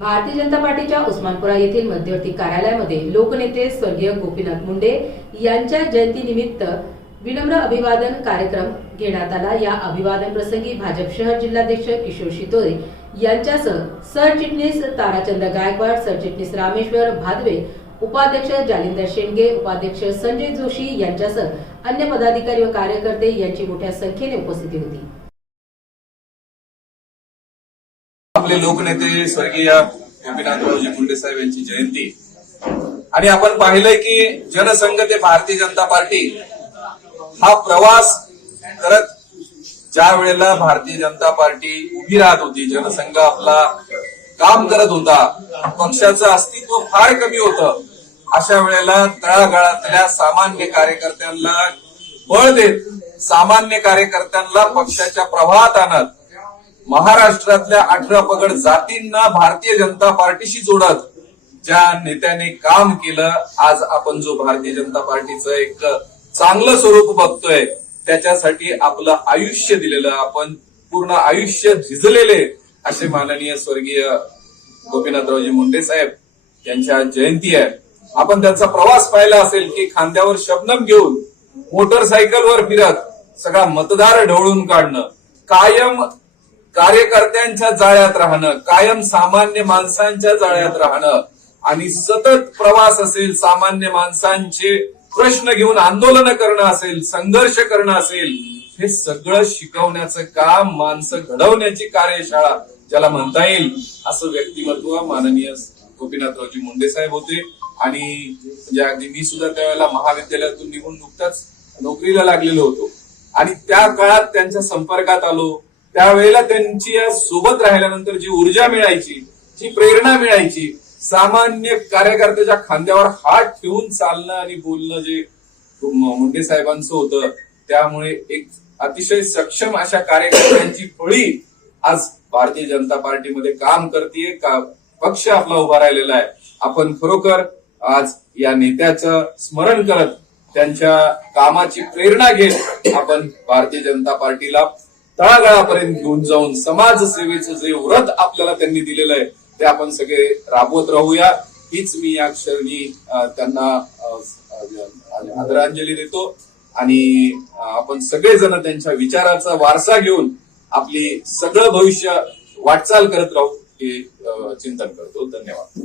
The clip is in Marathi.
भारतीय जनता पार्टीच्या उस्मानपुरा येथील मध्यवर्ती कार्यालयामध्ये लोकनेते स्वर्गीय गोपीनाथ मुंडे यांच्या जयंतीनिमित्त विनम्र अभिवादन कार्यक्रम घेण्यात आला। या अभिवादन प्रसंगी भाजप शहर जिल्हाध्यक्ष किशोर शितोळे यांच्यासह सरचिटणीस ताराचंद गायकवाड, सरचिटणीस रामेश्वर भादवे, उपाध्यक्ष जालिंदर शेंडगे, उपाध्यक्ष संजय जोशी यांच्यासह अन्य पदाधिकारी व कार्यकर्ते यांची मोठ्या संख्येने उपस्थिती होती। आपले लोकनेते स्वर्गीय गोपीनाथरावजी मुंडे साहेब यांची जयंती आणि आपण पाहिलंय की जनसंघ ते भारतीय जनता पार्टी हा प्रवास करत ज्या वेळेला भारतीय जनता पार्टी उभी राहत होती, जनसंघ आपला काम करत होता, पक्षाचं अस्तित्व फार कमी होतं, अशा वेळेला तळागाळातल्या सामान्य कार्यकर्त्यांना बळ देत, सामान्य कार्यकर्त्यांना पक्षाच्या प्रवाहात आणत, महाराष्ट्रातल्या 18 पगड जातींना भारतीय जनता पार्टीशी जोडत ज्या नेत्याने काम केलं, आज आपण जो भारतीय जनता पार्टीचं एक चांगलं स्वरूप बघतोय, त्याच्यासाठी आपलं आयुष्य दिलेलं, आपण पूर्ण आयुष्य झिजलेले असे माननीय स्वर्गीय गोपीनाथरावजी मुंडे साहेब यांच्या जयंती आहे। आपण त्यांचा प्रवास पाहिला असेल की खांद्यावर शबनम घेऊन मोटरसायकलवर फिरत सगळा मतदार ढवळून काढणं, कायम कार्यकर्त्यांच्या जाळ्यात राहणं, कायम सामान्य माणसांच्या जाळ्यात राहणं आणि सतत प्रवास असेल, सामान्य माणसांचे प्रश्न घेऊन आंदोलन करणं असेल, संघर्ष करणं असेल, हे सगळं शिकवण्याचं काम, माणसं घडवण्याची कार्यशाळा ज्याला म्हणता येईल असं व्यक्तिमत्व माननीय गोपीनाथरावजी मुंडे साहेब होते। आणि म्हणजे अगदी मी सुद्धा त्यावेळेला महाविद्यालयातून निघून नुकताच नोकरीला लागलेलो होतो आणि त्या काळात त्यांच्या संपर्कात आलो, त्यावेळेला त्यांची सोबत राहिल्यानंतर जी ऊर्जा मिळायची, जी प्रेरणा मिळायची, सामान्य कार्यकर्त्याच्या खांद्यावर हात ठेवून चालणं आणि बोलणं जे मुंडे साहेबांचं होतं, त्यामुळे एक अतिशय सक्षम अशा कार्यकर्त्यांची फळी आज भारतीय जनता पार्टीमध्ये काम करतेय, पक्ष आपला उभा राहिलेला आहे। आपण खरोखर आज या नेत्याचं स्मरण करत, त्यांच्या कामाची प्रेरणा घेत आपण भारतीय जनता पार्टीला तळागाळापर्यंत घेऊन जाऊन समाजसेवेचं जे व्रत आपल्याला त्यांनी दिलेलं आहे ते आपण सगळे राबवत राहूया, हीच मी या क्षणी त्यांना आदरांजली देतो। आणि आपण सगळेजण त्यांच्या विचाराचा वारसा घेऊन आपली सगळं भविष्य वाटचाल करत राहू हे चिंतन करतो। धन्यवाद।